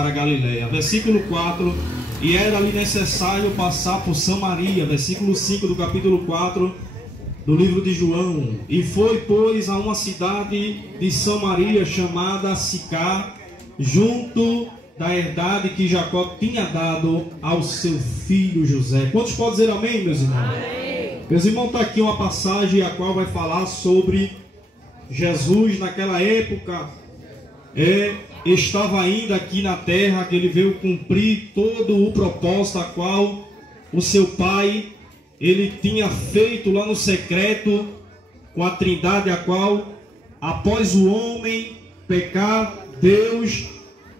para Galiléia. Versículo 4: e era-lhe necessário passar por Samaria. Versículo 5 do capítulo 4 do livro de João. E foi, pois, a uma cidade de Samaria chamada Sicar, junto da herdade que Jacó tinha dado ao seu filho José. Quantos podem dizer amém, meus irmãos? Amém. Meus irmãos, está aqui uma passagem a qual vai falar sobre Jesus naquela época. Estava ainda aqui na terra, que ele veio cumprir todo o propósito a qual o seu pai ele tinha feito lá no secreto com a Trindade, a qual após o homem pecar, Deus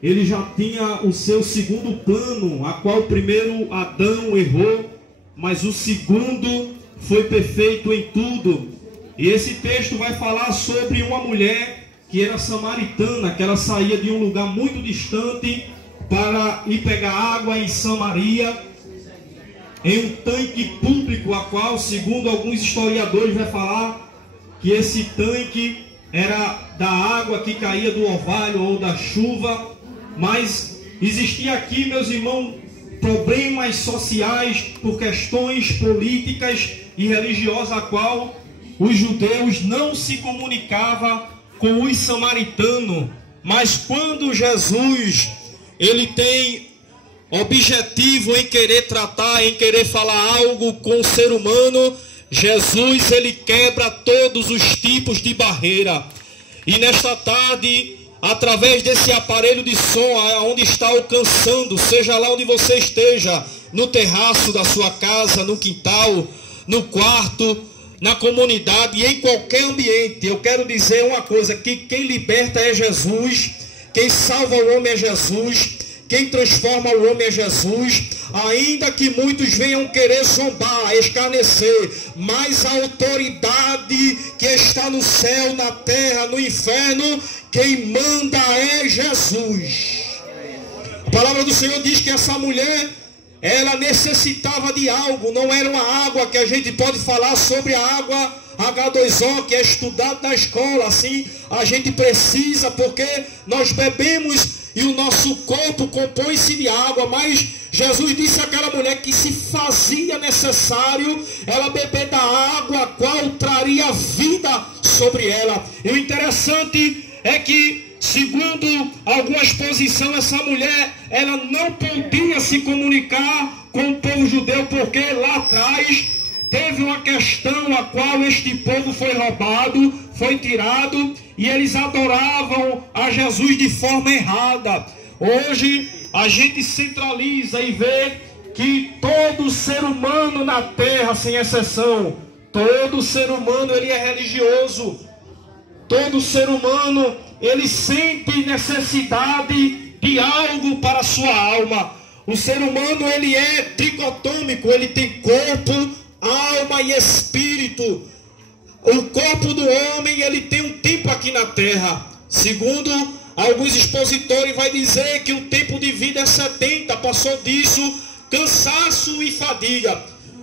ele já tinha o seu segundo plano, a qual o primeiro Adão errou, mas o segundo foi perfeito em tudo. E esse texto vai falar sobre uma mulher que era samaritana, que ela saía de um lugar muito distante para ir pegar água em Samaria, em um tanque público, a qual, segundo alguns historiadores, vai falar que esse tanque era da água que caía do orvalho ou da chuva. Mas existia aqui, meus irmãos, problemas sociais por questões políticas e religiosas, a qual os judeus não se comunicavam com os samaritanos. Mas quando Jesus ele tem objetivo em querer tratar, em querer falar algo com o ser humano, Jesus ele quebra todos os tipos de barreira. E nesta tarde, através desse aparelho de som, onde está alcançando, seja lá onde você esteja, no terraço da sua casa, no quintal, no quarto, na comunidade e em qualquer ambiente, eu quero dizer uma coisa, que quem liberta é Jesus, quem salva o homem é Jesus, quem transforma o homem é Jesus. Ainda que muitos venham querer zombar, escarnecer, mas a autoridade que está no céu, na terra, no inferno, quem manda é Jesus. A palavra do Senhor diz que essa mulher, ela necessitava de algo. Não era uma água que a gente pode falar sobre a água H2O, que é estudado na escola. Assim, a gente precisa, porque nós bebemos e o nosso corpo compõe-se de água. Mas Jesus disse àquela mulher que se fazia necessário ela beber da água, a qual traria vida sobre ela. E o interessante é que, segundo alguma exposição, essa mulher ela não podia se comunicar com o povo judeu, porque lá atrás teve uma questão a qual este povo foi roubado, foi tirado, e eles adoravam a Jesus de forma errada. Hoje a gente centraliza e vê que todo ser humano na terra, sem exceção, todo ser humano ele é religioso. Todo ser humano ele sente necessidade de algo para a sua alma. O ser humano ele é tricotômico, ele tem corpo, alma e espírito. O corpo do homem ele tem um tempo aqui na terra. Segundo alguns expositores, vai dizer que o tempo de vida é 70. Passou disso, cansaço e fadiga.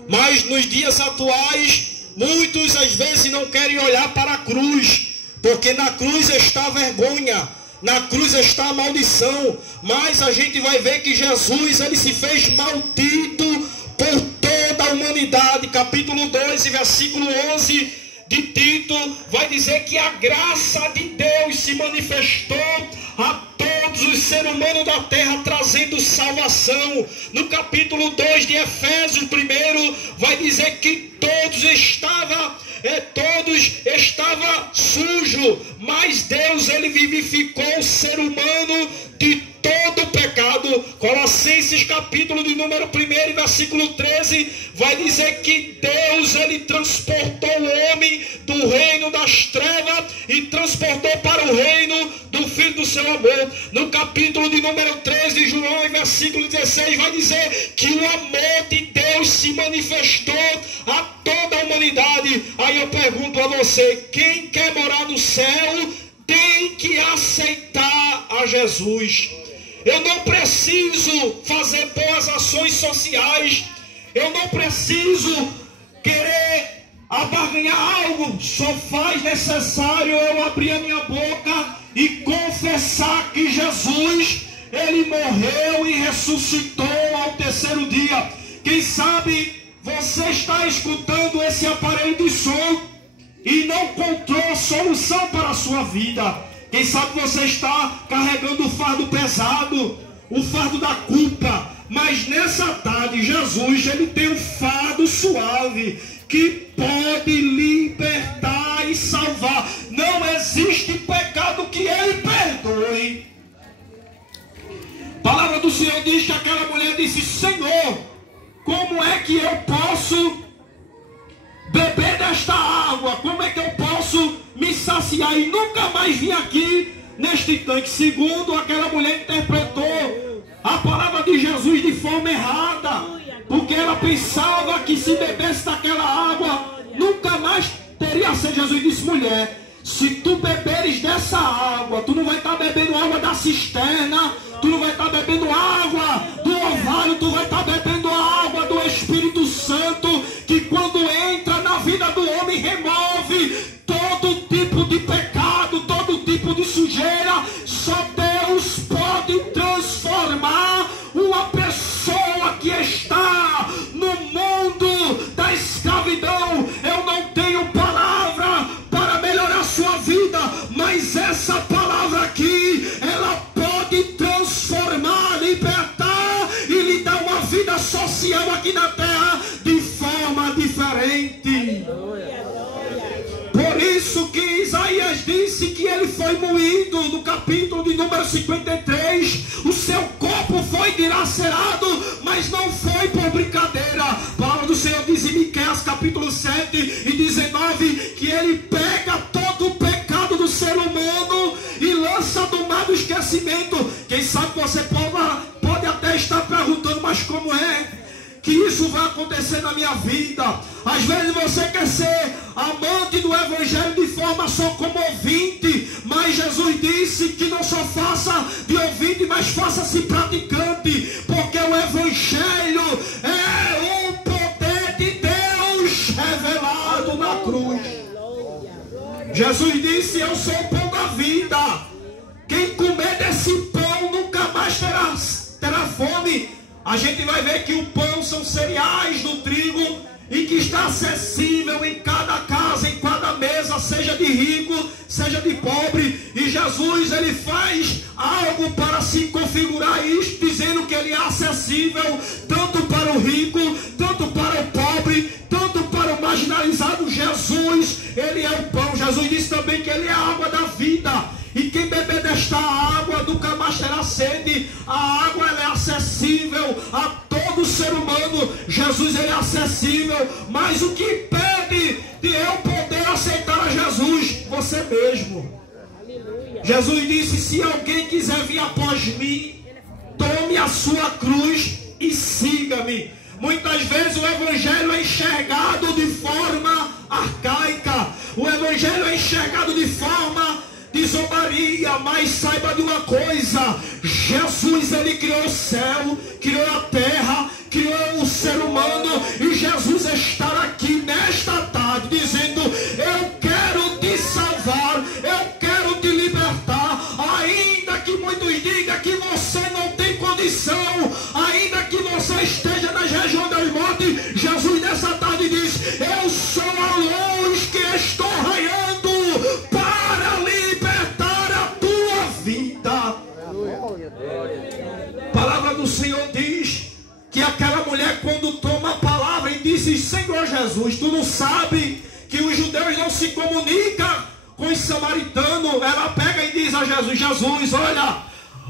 Mas nos dias atuais, muitos às vezes não querem olhar para a cruz, porque na cruz está a vergonha, na cruz está a maldição. Mas a gente vai ver que Jesus ele se fez maldito por toda a humanidade. Capítulo 2 e versículo 11 de Tito vai dizer que a graça de Deus se manifestou a todos os seres humanos da terra, trazendo salvação. No capítulo 2 de Efésios, primeiro, vai dizer que todos estavam sujos, mas Deus ele vivificou o ser humano de todo o pecado. Colossenses capítulo de número 1 versículo 13 vai dizer que Deus ele transportou o homem do reino das trevas e transportou para o reino do Filho do seu amor. No capítulo de número 13 de João, em versículo 16, vai dizer que o amor de Deus se manifestou a toda a humanidade. Aí eu pergunto a você, quem quer morar no céu tem que aceitar a Jesus. Eu não preciso fazer boas ações sociais, eu não preciso querer abarganhar algo, só faz necessário eu abrir a minha boca e confessar que Jesus ele morreu e ressuscitou ao terceiro dia. Quem sabe você está escutando esse aparelho de som e não encontrou solução para a sua vida. Quem sabe você está carregando o fardo pesado, o fardo da culpa. Mas nessa tarde, Jesus, ele tem um fardo suave que pode libertar e salvar. Não existe pecado que ele perdoe. A palavra do Senhor diz que aquela mulher disse: Senhor, como é que eu posso beber desta água? Como é que eu posso me saciar e nunca mais vir aqui neste tanque? Segundo, aquela mulher interpretou a palavra de Jesus de forma errada, porque ela pensava que se bebesse daquela água nunca mais teria sede. Jesus disse: mulher, se tu beberes dessa água, tu não vai estar bebendo água da cisterna, tu não vai estar bebendo água do orvalho, tu vai estar bebendo a água do Espírito Santo, que quando entra na vida do homem remove todo tipo de pecado, todo tipo de sujeira. Só Deus pode transformar uma pessoa que está no mundo da escravidão. Eu não tenho palavra para melhorar sua vida, mas essa palavra aqui, ela pode transformar, libertar e lhe dar uma vida social aqui na terra de forma diferente. Por isso que Isaías disse que ele foi moído, no capítulo de número 53, o seu corpo foi dilacerado, mas não foi por brincadeira. A palavra do Senhor diz em Miqueias capítulo 7 e 19, que ele pega todo o pecado do ser humano e lança do mar do esquecimento. Quem sabe você pode até estar perguntando: mas como é que isso vai acontecer na minha vida? Às vezes você quer ser amante do Evangelho de forma só como ouvinte, mas Jesus disse que não só faça de ouvinte, mas faça-se praticante, porque o Evangelho é o poder de Deus revelado na cruz. Jesus disse: eu sou o pão da vida, quem comer desse pão nunca mais terá fome. A gente vai ver que o pão são cereais do trigo e que está acessível em cada casa, em cada mesa, seja de rico, seja de pobre. E Jesus, ele faz algo para se configurar isto, dizendo que ele é acessível tanto para o rico, tanto para o pobre, tanto para o marginalizado. Jesus, ele é o pão. Jesus disse também que ele é a água da vida. E quem beber desta água nunca mais terá sede. A água, ela é acessível a todo ser humano. Jesus, ele é acessível. Mas o que impede de eu poder aceitar a Jesus? Você mesmo. Jesus disse: se alguém quiser vir após mim, tome a sua cruz e siga-me. Muitas vezes o Evangelho é enxergado de forma arcaica. O Evangelho é enxergado de forma de zombaria, mas saiba de uma coisa: Jesus, ele criou o céu, criou a terra, criou o ser humano, e Jesus está aqui nesta tarde dizendo: eu quero te salvar, eu quero te libertar. Ainda que muitos digam que você não tem condição, ainda que você esteja nas regiões das mortes, Jesus nessa tarde diz: eu sou a luz que estou raiando para libertar a tua vida. A palavra do Senhor diz que aquela mulher, quando toma a palavra e diz: Senhor Jesus, tu não sabe que os judeus não se comunicam com os samaritanos? Ela pega e diz a Jesus: Jesus, olha,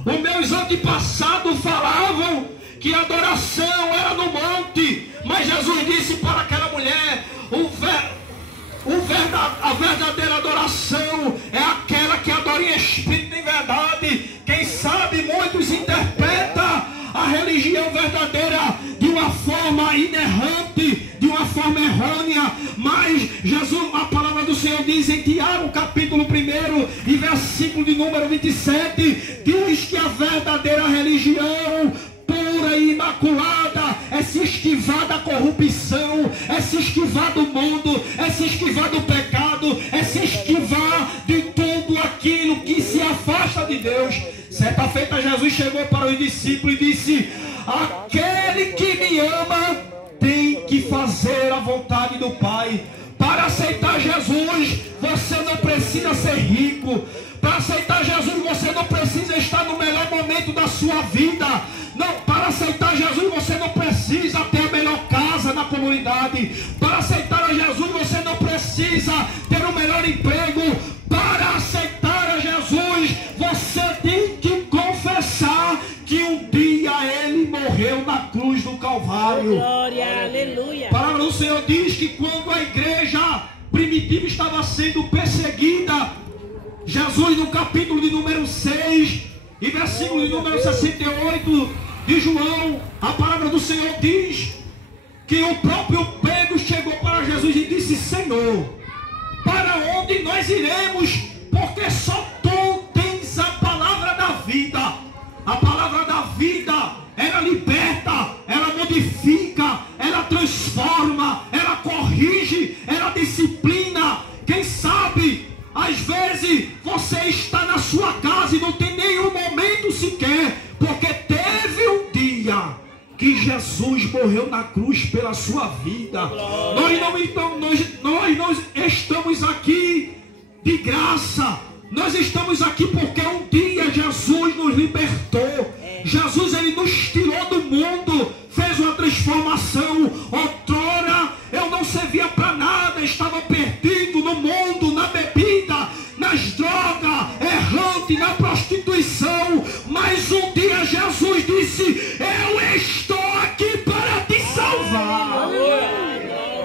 os meus antepassados falavam que a adoração era no monte, mas Jesus disse para aquela mulher: a verdadeira adoração é aquela que adora em espírito e em verdade. Quem sabe muitos interpretam a religião verdadeira de uma forma inerrante, de uma forma errônea, mas Jesus, a palavra do Senhor diz em Tiago capítulo 1 e versículo de número 27, diz que a verdadeira religião pura imaculada é se esquivar da corrupção, é se esquivar do mundo, é se esquivar do pecado, é se esquivar de tudo aquilo que se afasta de Deus. Certa feita Jesus chegou para os discípulos e disse: aquele que me ama tem que fazer a vontade do Pai. Para aceitar Jesus, você não precisa ser rico. Para aceitar Jesus, você não precisa estar no melhor momento da sua vida. Não, para aceitar Jesus, você não precisa ter a melhor casa na comunidade. Para aceitar a Jesus, você não precisa ter o melhor emprego. Para aceitar a Jesus, você tem que confessar que um dia Ele morreu na cruz do Calvário. Glória, aleluia. A palavra do Senhor diz que quando a igreja primitiva estava sendo perseguida, Jesus, no capítulo de número 6 e versículo de número 68 de João, a palavra do Senhor diz que o próprio Pedro chegou para Jesus e disse: Senhor, para onde nós iremos? Porque só tu tens a palavra da vida. A palavra da vida, ela liberta, ela modifica, ela transforma, ela corrige, ela disciplina. Quem sabe, às vezes, você está na sua casa e não tem nenhum momento sequer, porque teve um dia que Jesus morreu na cruz pela sua vida. Nós não estamos aqui de graça. Nós estamos aqui porque um dia Jesus nos libertou. Jesus, Ele nos tirou do mundo, fez uma transformação. Outrora eu não servia para nada, estava perdido no mundo, na bebida, nas drogas, errante, na prostituição. Mas um dia Jesus disse: eu estou aqui para te salvar.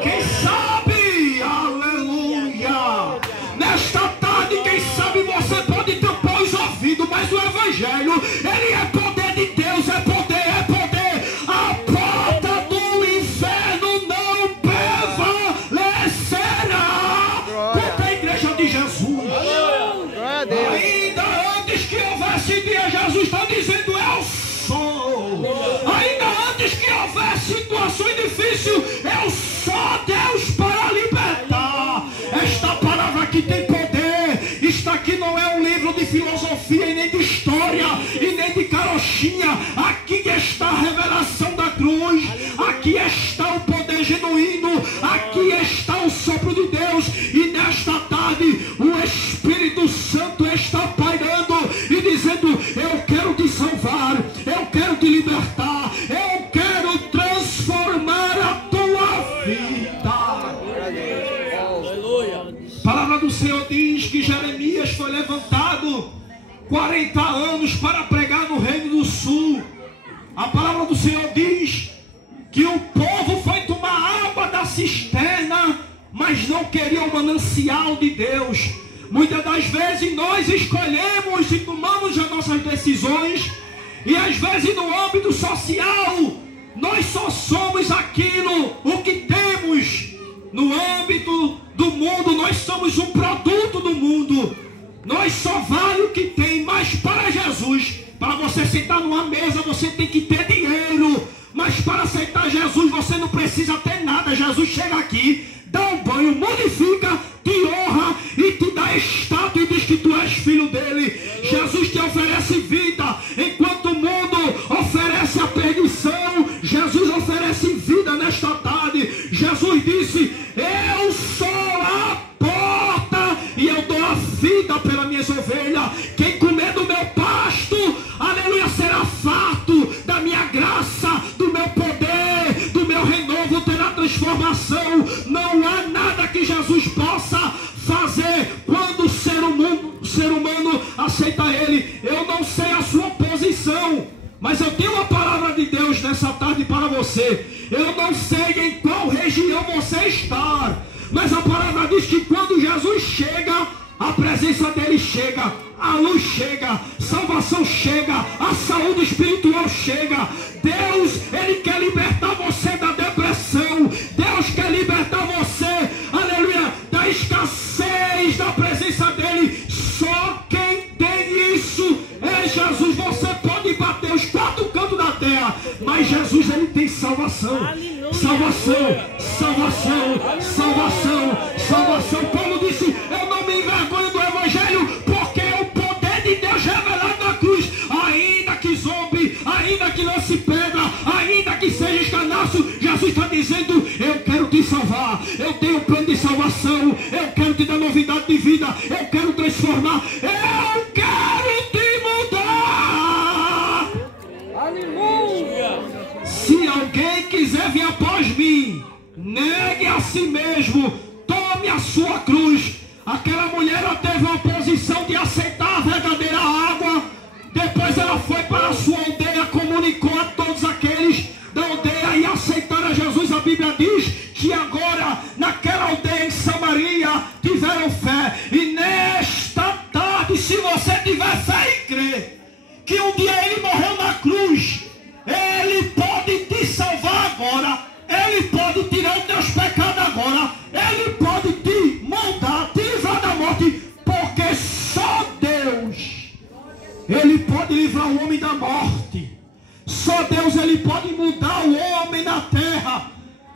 Quem sabe, aleluia, nesta tarde, quem sabe você pode tampar os ouvidos, mas o Evangelho, ele é poder de Deus, é poder, é poder. A porta do inferno não prevalecerá contra a igreja de Jesus. Ainda antes que houvesse dia, Jesus está dizendo: eu sou. Ainda antes que houvesse situações difíceis, eu sou Deus para libertar. Esta palavra aqui tem poder. Isto aqui não é um livro de filosofia e nem de história e nem de carochinha. Aqui está a revelação da cruz. Aqui está o poder genuíno. Aqui está o sopro de Deus. E nesta tarde o Espírito Santo está pairando e dizendo: eu quero te salvar, eu quero te libertar, eu quero transformar a tua vida. A palavra do Senhor diz que Jeremias foi levantado 40 anos para pregar no Reino do Sul. A palavra do Senhor diz que o povo foi tomar água da cisterna, mas não queria o manancial de Deus. Muitas das vezes nós escolhemos e tomamos as nossas decisões, e às vezes no âmbito social nós só somos aquilo o que temos. No âmbito do mundo nós somos um produto do mundo. Nós só vale o que tem. Mas para Jesus, para você sentar numa mesa, você tem que ter dinheiro. Mas para aceitar Jesus, você não precisa ter nada. Jesus chega aqui, dá um banho, modifica, te honra e te dá estátua e diz que tu és filho dele. Jesus te oferece vida, enquanto o mundo oferece a perdição. Jesus oferece vida nesta tarde. Jesus disse: eu sou a porta e eu dou a vida pelas minhas ovelhas. Quem comer do meu pasto, aleluia, será farto da minha graça, do meu poder, do meu renovo, terá transformação. Não há nada que Jesus possa fazer quando o ser humano aceita Ele. Eu não sei a sua posição, mas eu tenho uma palavra de Deus nessa tarde para você. Eu não sei em qual região você está, mas a palavra diz que quando Jesus chega, a presença dele chega, a luz chega, salvação chega, a saúde espiritual chega. Deus, Ele quer libertar você da depressão. Deus quer libertar você, aleluia, da escassez da presença dele. Só quem tem isso é Jesus. Você pode bater os quatro cantos da terra. Mas Jesus, ele tem salvação. Salvação, salvação, salvação, salvação. Paulo disse: eu não me envergonho do Evangelho, porque é o poder de Deus revelado na cruz. Ainda que zombe, ainda que lance pedra, ainda que seja escarnaço, Jesus está dizendo: eu quero te salvar, eu tenho um plano de salvação, eu quero te dar novidade de vida, eu quero transformar, eu quero te mudar. Aleluia! Se alguém quiser vir após mim, negue a si mesmo, tome a sua cruz. Aquela mulher, ela teve uma posição de aceitar a verdadeira água. Depois ela foi para a sua aldeia, comunicou a todos aqueles da aldeia e aceitaram a Jesus. A Bíblia diz que agora naquela aldeia em Samaria tiveram fé. E nesta tarde, se você tiver fé e crer que um dia ele morreu na cruz, ele pode te salvar agora, ele pode tirar os teus pecados agora, ele pode te moldar, te livrar da morte, porque só Deus, ele pode livrar o homem da morte. Só Deus, ele pode mudar o homem na terra.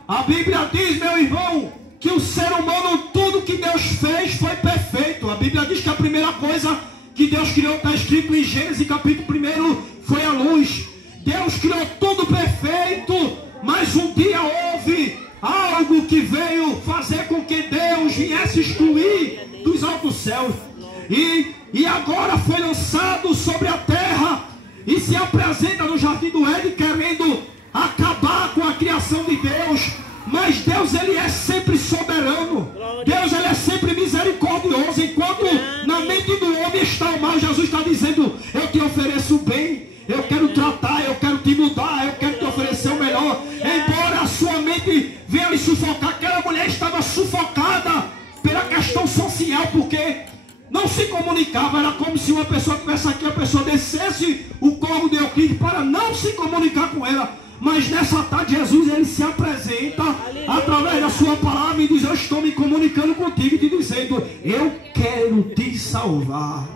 A Bíblia diz, meu irmão, que o ser humano, tudo que Deus fez foi perfeito. A Bíblia diz que a primeira coisa que Deus criou, está escrito em Gênesis capítulo 1, foi a luz. Deus criou tudo perfeito, mas um dia houve algo que veio fazer com que Deus viesse excluir dos altos céus. E agora foi lançado sobre a terra e se apresenta no jardim do Éden querendo acabar com a criação de Deus. Mas Deus, ele é sempre soberano. Deus, ele é sempre misericordioso. Enquanto na mente do homem está o mal, Jesus está dizendo: eu te ofereço o bem, eu quero tratar, eu quero te mudar, eu quero te oferecer o melhor. Embora a sua mente venha lhe sufocar, aquela mulher estava sufocada pela questão social, porque não se comunicava. Era como se uma pessoa estivesse aqui, a pessoa descesse o corpo de Euclides para não se comunicar com ela. Mas nessa tarde Jesus, ele se apresenta através da sua palavra e diz: eu estou me comunicando contigo e te dizendo: eu quero te salvar.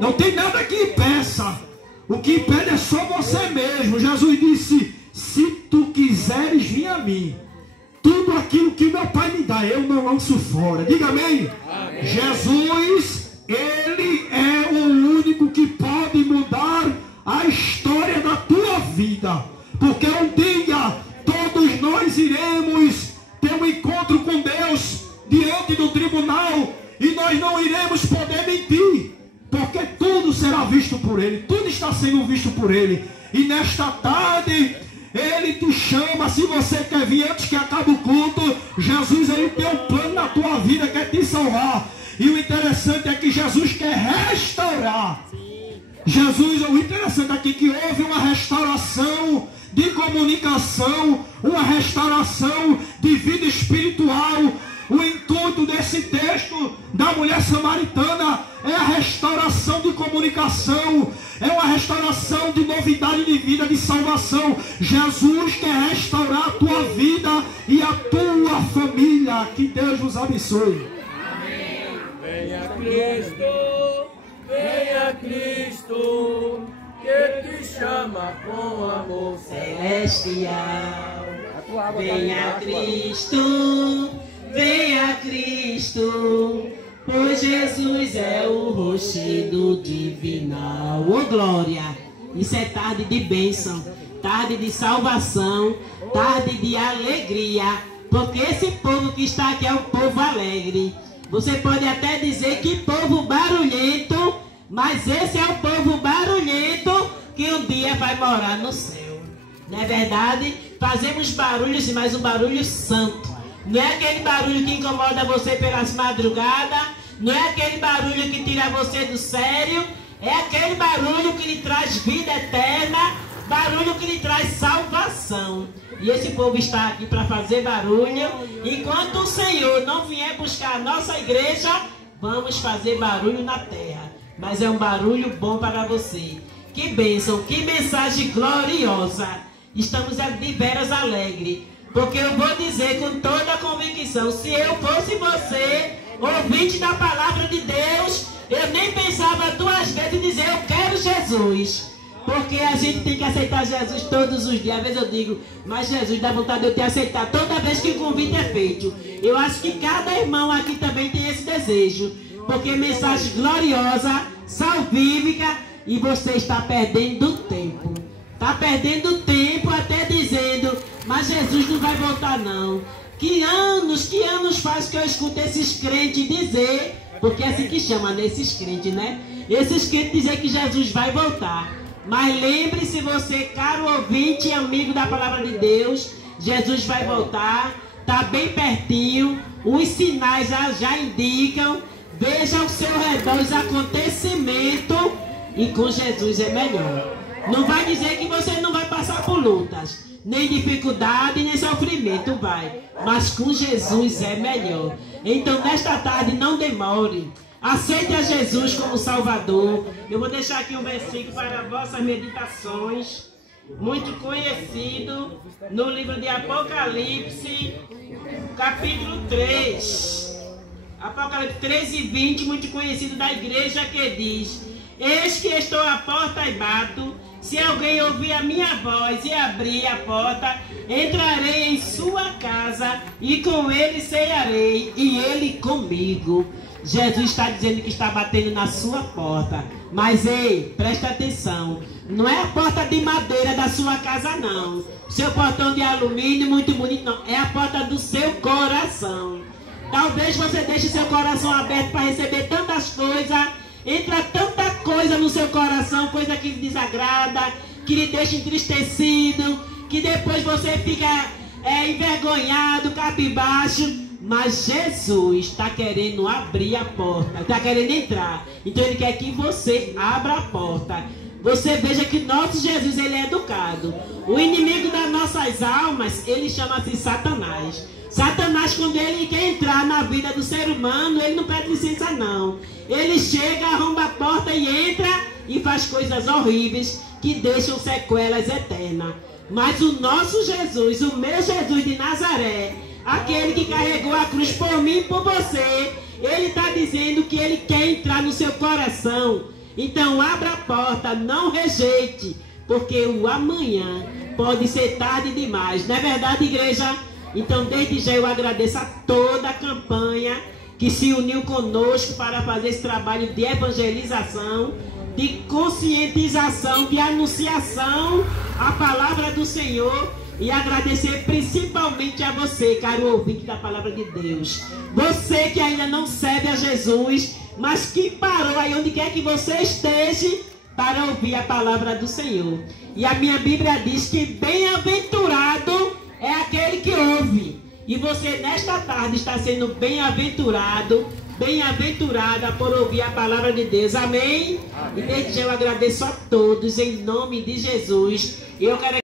Não tem nada que impeça. O que impede é só você mesmo. Jesus disse: se tu quiseres vir a mim, tudo aquilo que meu Pai me dá, eu não lanço fora. Diga amém. Amém. Jesus, ele é o único que pode mudar a história da tua vida. Porque um dia todos nós iremos ter um encontro com Deus diante do tribunal e nós não iremos poder mentir, porque tudo será visto por Ele, tudo está sendo visto por Ele. E nesta tarde Ele te chama. Se você quer vir antes que acabe o culto, Jesus, ele tem um plano na tua vida, quer te salvar. E o interessante é que Jesus quer restaurar. Jesus, o interessante aqui é que houve uma restauração de comunicação, uma restauração de vida espiritual. O intuito desse texto da mulher samaritana é a restauração de comunicação, é uma restauração de novidade de vida, de salvação. Jesus quer restaurar a tua vida e a tua família. Que Deus nos abençoe. Amém. Venha Cristo, venha Cristo, que te chama com amor celestial. Venha Cristo, venha Cristo, pois Jesus é o rochedo divinal. Ô glória! Isso é tarde de bênção, tarde de salvação, tarde de alegria, porque esse povo que está aqui é um povo alegre. Você pode até dizer que povo barulhento, mas esse é o povo barulhento que um dia vai morar no céu. Não é verdade? Fazemos barulhos, mas um barulho santo. Não é aquele barulho que incomoda você pelas madrugadas, não é aquele barulho que tira você do sério, é aquele barulho que lhe traz vida eterna, barulho que lhe traz salvação. E esse povo está aqui para fazer barulho. Enquanto o Senhor não vier buscar a nossa igreja, vamos fazer barulho na terra. Mas é um barulho bom para você. Que bênção, que mensagem gloriosa. Estamos de veras alegres. Porque eu vou dizer com toda a convicção, se eu fosse você, ouvinte da palavra de Deus, eu nem pensava duas vezes em dizer: eu quero Jesus. Porque a gente tem que aceitar Jesus todos os dias. Às vezes eu digo, mas Jesus dá vontade de eu te aceitar toda vez que o convite é feito. Eu acho que cada irmão aqui também tem esse desejo. Porque mensagem gloriosa, salvífica, e você está perdendo tempo. Está perdendo tempo até dizendo, mas Jesus não vai voltar não. Que anos faz que eu escuto esses crentes dizer, porque é assim que chama, né? Esses crentes, né? Esses crentes dizer que Jesus vai voltar. Mas lembre-se você, caro ouvinte e amigo da palavra de Deus, Jesus vai voltar, está bem pertinho, os sinais já indicam, veja ao seu redor os acontecimentos, e com Jesus é melhor. Não vai dizer que você não vai passar por lutas, nem dificuldade, nem sofrimento, vai. Mas com Jesus é melhor. Então nesta tarde não demore. Aceite a Jesus como Salvador. Eu vou deixar aqui um versículo para vossas meditações. Muito conhecido no livro de Apocalipse, capítulo 3. Apocalipse 3 e 20, muito conhecido da igreja, que diz: eis que estou à porta e bato. Se alguém ouvir a minha voz e abrir a porta, entrarei em sua casa e com ele cearei e ele comigo. Jesus está dizendo que está batendo na sua porta. Mas ei, presta atenção. Não é a porta de madeira da sua casa não. Seu portão de alumínio muito bonito não. É a porta do seu coração. Talvez você deixe seu coração aberto para receber tantas coisas. Entra tanta coisa no seu coração, coisa que lhe desagrada, que lhe deixa entristecido, que depois você fica envergonhado, cabisbaixo. Mas Jesus está querendo abrir a porta, está querendo entrar. Então Ele quer que você abra a porta. Você veja que nosso Jesus, Ele é educado. O inimigo das nossas almas, ele chama-se Satanás. Satanás, quando ele quer entrar na vida do ser humano, ele não pede licença não. Ele chega, arromba a porta e entra e faz coisas horríveis que deixam sequelas eternas. Mas o nosso Jesus, o meu Jesus de Nazaré, aquele que carregou a cruz por mim e por você, ele está dizendo que ele quer entrar no seu coração. Então abra a porta, não rejeite, porque o amanhã pode ser tarde demais. Não é verdade, igreja? Então desde já eu agradeço a toda a campanha que se uniu conosco para fazer esse trabalho de evangelização, de conscientização, de anunciação à palavra do Senhor. E agradecer principalmente a você, caro ouvinte da palavra de Deus. Você que ainda não serve a Jesus, mas que parou aí onde quer que você esteja para ouvir a palavra do Senhor. E a minha Bíblia diz que bem-aventurado é aquele que ouve. E você nesta tarde está sendo bem-aventurado, bem-aventurada por ouvir a palavra de Deus. Amém? E desde já eu agradeço a todos em nome de Jesus. Eu quero